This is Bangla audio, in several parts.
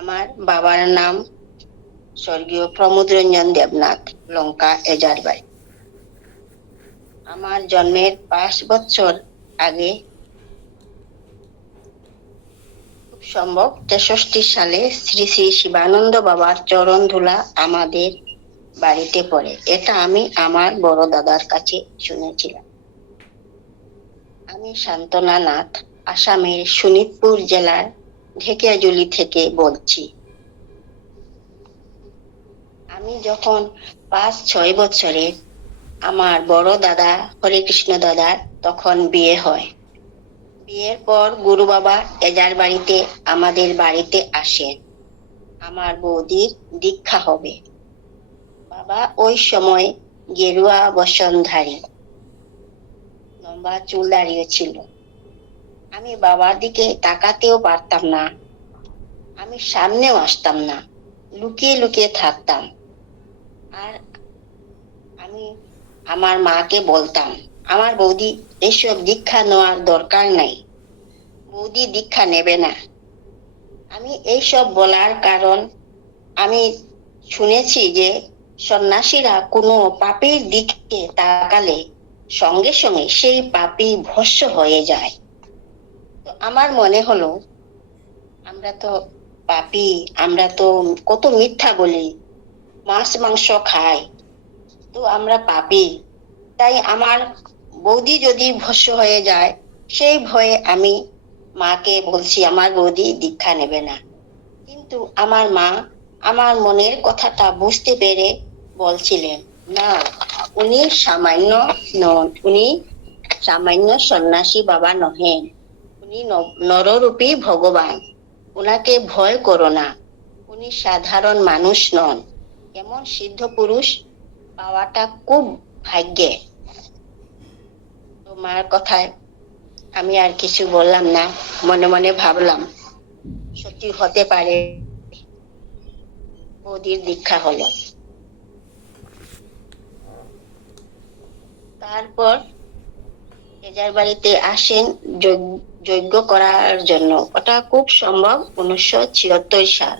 আমার বাবার নাম স্বর্গীয় প্রমোদ রঞ্জন দেবনাথ, লঙ্কা এজার বাড়ি আমার জন্মের পাঁচ বছর আগে সম্ভব তেষট্টি সালে শ্রী শ্রী শিবানন্দ বাবার চরণ ধুলা আমাদের বাড়িতে পড়ে। এটা আমি আমার বড় দাদার কাছে শুনেছিলাম। আমি শান্তনা নাথ, আসামের শোনিতপুর জেলার ঢেকিয়াজুলি থেকে বলছি। আমি যখন পাঁচ, ছয় বছরে আমার বড় দাদা, হরেকৃষ্ণ দাদার তখন বিয়ে হয়। বিয়ের পর গুরু বাবা এজার বাড়িতে আমাদের বাড়িতে আসেন। আমার বৌদির দীক্ষা হবে। বাবা ওই সময় গেরুয়া বসনধারী। লম্বা চুল দাঁড়িয়ে ছিল। আমি বাবার দিকে তাকাতেও পারতাম না। আমি সামনেও আসতাম না, লুকিয়ে লুকিয়ে থাকতাম। আর আমি আমার মাকে বলতাম, আমার বৌদি, এসব দীক্ষা নেওয়ার দরকার নাই। বৌদি দীক্ষা নেবে না। আমি এইসব বলার কারণ আমি শুনেছি যে সন্ন্যাসীরা কোনো পাপের দিকে তাকালে সঙ্গে সঙ্গে সেই পাপি ভস্য হয়ে যায়। আমার মনে হলো, আমরা তো পাপি, আমরা তো কত মিথ্যা বলি, মাছ, মাংস খাই, তো আমরা পাপি। তাই আমার বৌদি যদি ভস্য হয়ে যায়, সেই ভয়ে আমি মাকে বলছি, আমার বৌদি দীক্ষা নেবে না। কিন্তু আমার মা আমার মনের কথাটা বুঝতে পেরে বলছিলেন, না, উনি সামান্য নন, উনি সামান্য সন্ন্যাসী বাবা নহেন। উনি নররূপী ভগবান। উনাকে ভয় করো না। উনি সাধারণ মানুষ নন। এমন সিদ্ধ পুরুষ পাওয়াটা খুব ভাগ্যে। মার কথায় আমি আর কিছু বললাম না, মনে মনে ভাবলাম, সত্যি হতে পারে বৌদির দীক্ষা হলো। তারপর এজার বাড়িতে আসেন যজ্ঞ করার জন্য। ওটা খুব সম্ভব, উনিশশো ছিয়াত্তর সাল।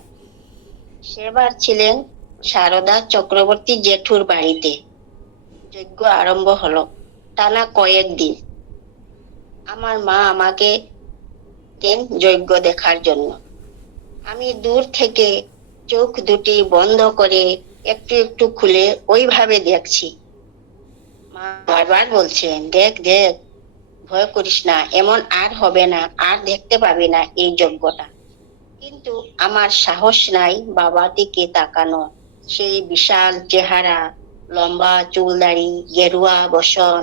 সেবার ছিলেন সারদা চক্রবর্তী জেঠুর বাড়িতে। যজ্ঞ আরম্ভ হলো টানা কয়েকদিন আমার মা আমাকে দেন যজ্ঞ দেখার জন্য। আমি দূর থেকে চোখ দুটি বন্ধ করে একটু একটু খুলে ওইভাবে দেখছি। মা বারবার বলছেন, দেখ দেখ ভয় করিস না, এমন আর হবে না, আর দেখতে পাবি না এই যজ্ঞটা কিন্তু আমার সাহস নাই বাবা দিকে তাকানো সেই বিশাল চেহারা, লম্বা চুলদাড়ি গেরুয়া বসন,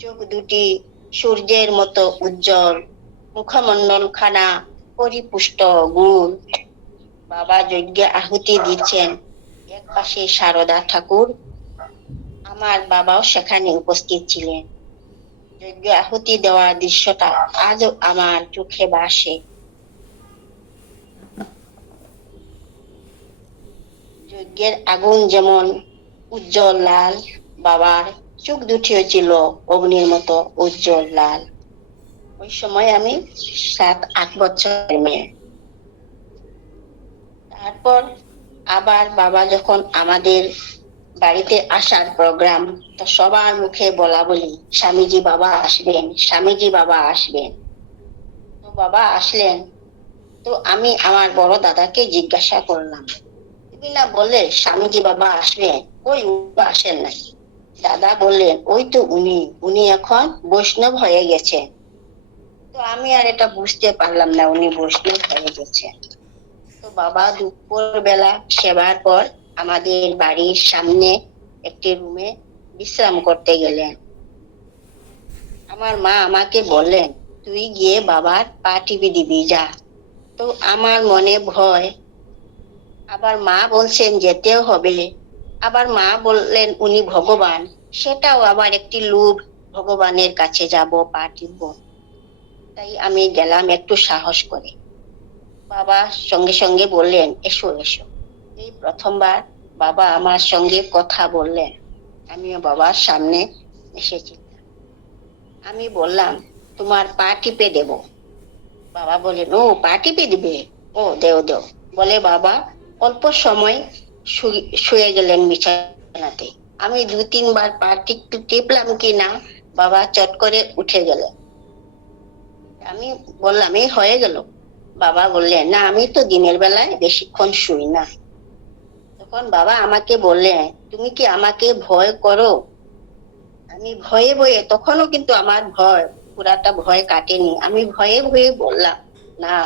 চোখ দুটি সূর্যের মতো উজ্জ্বল মুখমণ্ডল খানা পরিপুষ্ট গুণ। বাবা যজ্ঞে আহুতি দিচ্ছেন এক পাশে সারদা ঠাকুর, আমার বাবাও সেখানে উপস্থিত ছিলেন। আহুতি দেওয়ার দৃশ্যটা আজও আমার চোখে ভাসে। যজ্ঞের আগুন যেমন উজ্জ্বল লাল, বাবার চোখ দুটিও ছিল অগ্নির মতো উজ্জ্বল লাল। ওই সময় আমি সাত, আট বছরের মেয়ে। তারপর আবার বাবা যখন আমাদের বাড়িতে আসার প্রোগ্রাম তো সবার মুখে বলা বলি, স্বামীজি বাবা আসবেন, স্বামীজি বাবা আসবেন। তো বাবা আসলেন, তো আমি আমার বড় দাদাকে জিজ্ঞাসা করলাম, তুমি না বললে স্বামীজি বাবা আসবেন? ওই আসেন নাই? দাদা বললেন, ওই তো উনি উনি এখন বৈষ্ণব হয়ে গেছেন তো আমি আর এটা বুঝতে পারলাম না, উনি বৈষ্ণব হয়ে গেছেন তো বাবা দুপুর বেলা সেবার পর আমাদের বাড়ির সামনে একটি রুমে বিশ্রাম করতে গেলেন। আমার মা আমাকে বললেন, তুই গিয়ে বাবার পা টিপি দিবি, যা। তো আমার মনে ভয়। আবার মা বলছেন, যেতেও হবে। আবার মা বললেন, উনি ভগবান। সেটাও আবার একটি লোভ, ভগবানের কাছে যাব, পা টিপব। তাই আমি গেলাম একটু সাহস করে। বাবা সঙ্গে সঙ্গে বললেন, এসো এসো। এই প্রথমবার বাবা আমার সঙ্গে কথা বললেন। আমিও বাবার সামনে এসেছি। আমি বললাম, তোমার পা টিপে দেব। বাবা বলেন ও পা টিপে দিবে। ও, দেও দেও। বলে বাবা অল্প সময় শুয়ে গেলেন বিছানাতে। আমি দু, তিনবার পা টিপ, টিপলাম কি না, বাবা চট করে উঠে গেলেন। আমি বললাম এই হয়ে গেল। বাবা বললেন, না, আমি তো দিনের বেলায় বেশিক্ষণ শুই না। তখন বাবা আমাকে বললেন তুমি কি আমাকে ভয় করো? আমি ভয়ে ভয়ে, তখনও কিন্তু আমার ভয়, পুরাটা ভয় কাটেনি। আমি ভয়ে ভয়ে বললাম, না।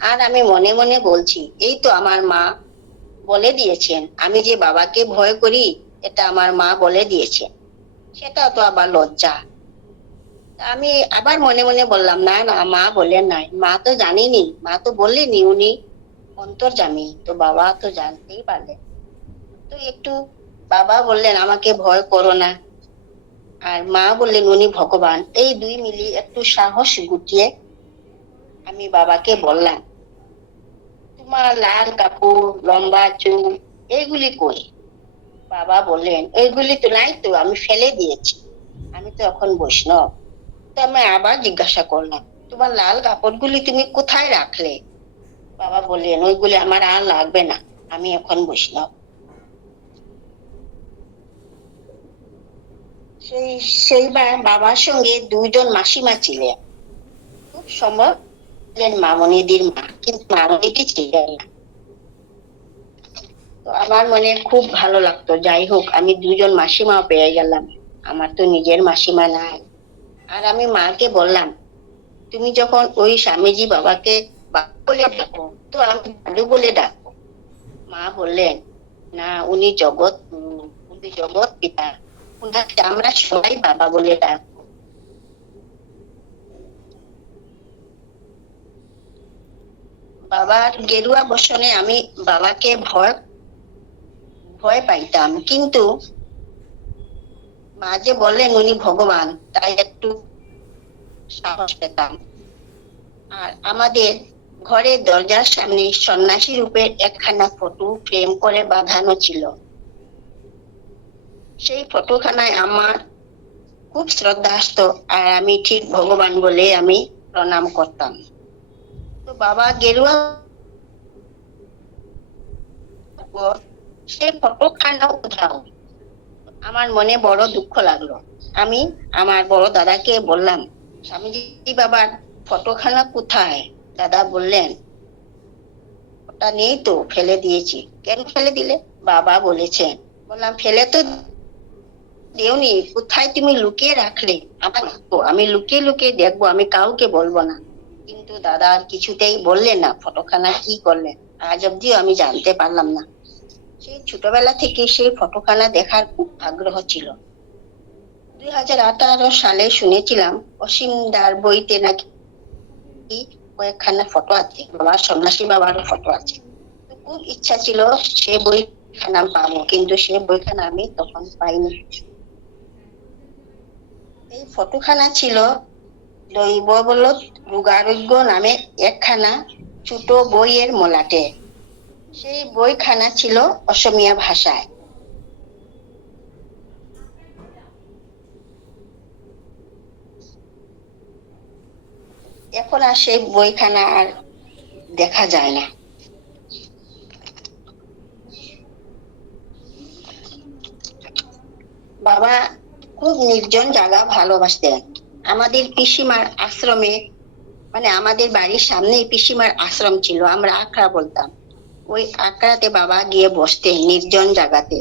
আর আমি মনে মনে বলছি, এই তো আমার মা বলে দিয়েছেন, আমি যে বাবাকে ভয় করি, এটা আমার মা বলে দিয়েছেন। সেটা তো আবার লজ্জা। আমি আবার মনে মনে বললাম, না না, মা বলেন নাই। মা তো জানিনি, মা তো বললেনি উনি অন্তর্জামী তো বাবা তো জানতেই পারলেন। তো একটু বাবা বললেন, আমাকে ভয় করো না। আর মা বললেন, উনি ভগবান। এই দুই মিলিয়ে একটু সাহস গুটিয়ে আমি বাবাকে বললাম, তোমার লাল কাপড়, লম্বা চুল এইগুলি কই? বাবা বললেন এইগুলি তো নাই তো, আমি ফেলে দিয়েছি। আমি তো এখন বৈষ্ণব। তো আমি আবার জিজ্ঞাসা করলাম, তোমার লাল কাপড়গুলি তুমি কোথায় রাখলে? বাবা বললেন, ওইগুলি আমার আর লাগবে না, আমি এখন বৈষ্ণব। সেই সেইবার বাবার সঙ্গে দুইজন মাসিমা ছিলেন। খুব সম্ভব মামনিদির মা, কিন্তু মামনিদি ছিলেন না। আমার মনে খুব ভালো লাগতো। যাই হোক, আমি দুজন মাসিমা পেয়ে গেলাম। আমার তো নিজের মাসিমা নাই। আর আমি মাকে বললাম, তুমি যখন ওই স্বামীজি বাবাকে বাবা বলে ডাকো, তো আমি বলে ডাকবো মা বললেন, না, উনি জগৎ উনি জগৎ পিতা। উনাকে আমরা সবাই বাবা বলে বাবার গেরুয়া বসনে আমি বাবাকে ভয় ভয় পাইতাম। কিন্তু মা যে বললেন, উনি ভগবান, তাই একটু সাহস পেতাম। আর আমাদের ঘরের দরজার সামনে সন্ন্যাসী রূপের একখানা ফটো ফ্রেম করে বাঁধানো ছিল। সেই ফটোখানায় আমার খুব শ্রদ্ধা আসতো, আর আমি ঠিক ভগবান বলে আমি প্রণাম করতাম। তো বাবা গেরুয়া সেই ফটোখানা উধাও। আমার মনে বড় দুঃখ লাগল। আমি আমার বড় দাদাকে বললাম, স্বামীজি বাবার ফটোখানা কোথায়? দাদা বললেন, ওটা নেই তো, ফেলে দিয়েছি। কেন ফেলে দিলে? বাবা বলেছেন, বললাম, ফেলে তো দেওনি, কোথায় তুমি লুকিয়ে রাখলে? আমার আমি লুকিয়ে লুকিয়ে দেখব, আমি কাউকে বলব না। কিন্তু দাদা আর কিছুতেই বললেন না, ফটোখানা কি করলেন আজ অব্দিও আমি জানতে পারলাম না। সেই ছোটবেলা থেকে সেই ফটোখানা দেখার খুব আগ্রহ ছিল। দুই হাজার আঠারো সালে শুনেছিলাম, অসীম দার বইতে নাকি কয়েকখানা ফটো আছে, বাবার সন্ন্যাসী বাবার ফটো আছে। খুব ইচ্ছা ছিল সে বইখানা পাবো, কিন্তু সে বইখানা আমি তখন পাইনি। এই ফটোখানা ছিল দৈববলত রোগারোগ্য নামে একখানা ছোট বইয়ের মলাটে। সেই বইখানা ছিল অসমীয়া ভাষায়। এখন আর সেই বইখানা আর দেখা যায় না। বাবা খুব নির্জন জায়গা ভালোবাসতেন। আমাদের পিসিমার আশ্রমে মানে আমাদের বাড়ির সামনেই পিসিমার আশ্রম ছিল, আমরা আখড়া বলতাম। ওই আখড়াতে বাবা গিয়ে বসতেন নির্জন জায়গাতে।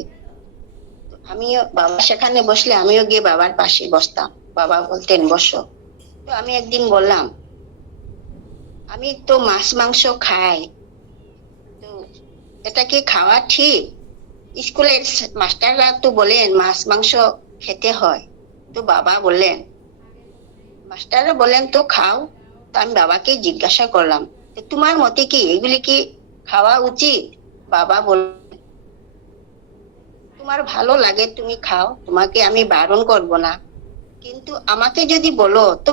আমিও বাবা সেখানে বসলে আমিও গিয়ে বাবার পাশে বসতাম। বাবা বলতেন, বসো। তো আমি একদিন বললাম, আমি তো মাছ, মাংস খাই। তো এটা কি খাওয়া ঠিক? স্কুলের মাস্টাররা তো বলেন, মাছ, মাংস খেতে হয়। তো বাবা বললেন, মাস্টাররা বলেন তো খাও। তো আমি বাবাকে জিজ্ঞাসা করলাম তোমার মতে কি এগুলি কি খাওয়া উচিত? বাবা বল তোমার ভালো লাগে, তুমি খাও, তোমাকে আমি বারণ করব না। কিন্তু আমাকে যদি বলো তো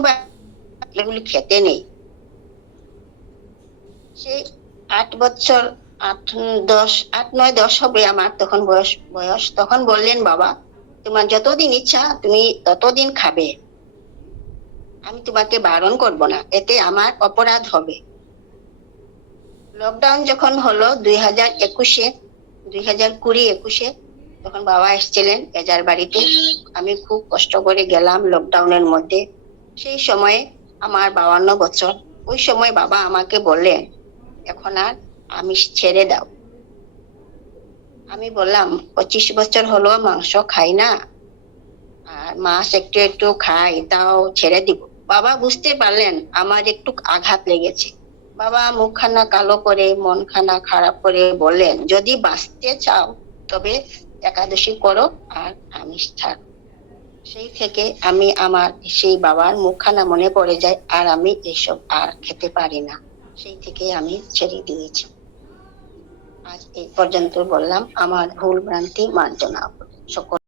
এগুলি খেতে নেই। সেই আট বছর, আট, দশ, আট, নয়, দশ হবে আমার তখন বয়স বয়স। তখন বললেন বাবা তোমার যতদিন ইচ্ছা, তুমি ততদিন খাবে। আমি তোমাকে বারণ করব না, এতে আমার অপরাধ হবে। লকডাউন যখন হলো দুই হাজার একুশে, দুই হাজার কুড়ি একুশে, তখন বাবা এসেছিলেন এজার বাড়িতে। আমি খুব কষ্ট করে গেলাম লকডাউনের মধ্যে। সেই সময়ে আমার বাবান্ন বছর। ওই সময় বাবা আমাকে বললেন, এখন আর আমিষ ছেড়ে দাও। আমি বললাম, পঁচিশ বছর হলো, মাংস খাই না। আর মাছ একটু একটু খাই, তাও ছেড়ে দিব। বাবা বুঝতে পারলেন, আমার একটু আঘাত লেগেছে। বাবা মুখখানা কালো করে, মনখানা খারাপ করে বললেন, যদি বাঁচতে চাও, তবে একাদশী করো আর আমিষ ছাড়ো সেই থেকে আমি আমার সেই বাবার মুখখানা মনে পড়ে যায়, আর আমি এসব আর খেতে পারি না। সেই থেকে আমি ছেড়ে দিয়েছি। আজ এই পর্যন্ত বললাম। আমার ভুল ভ্রান্তি মার্জনা সকল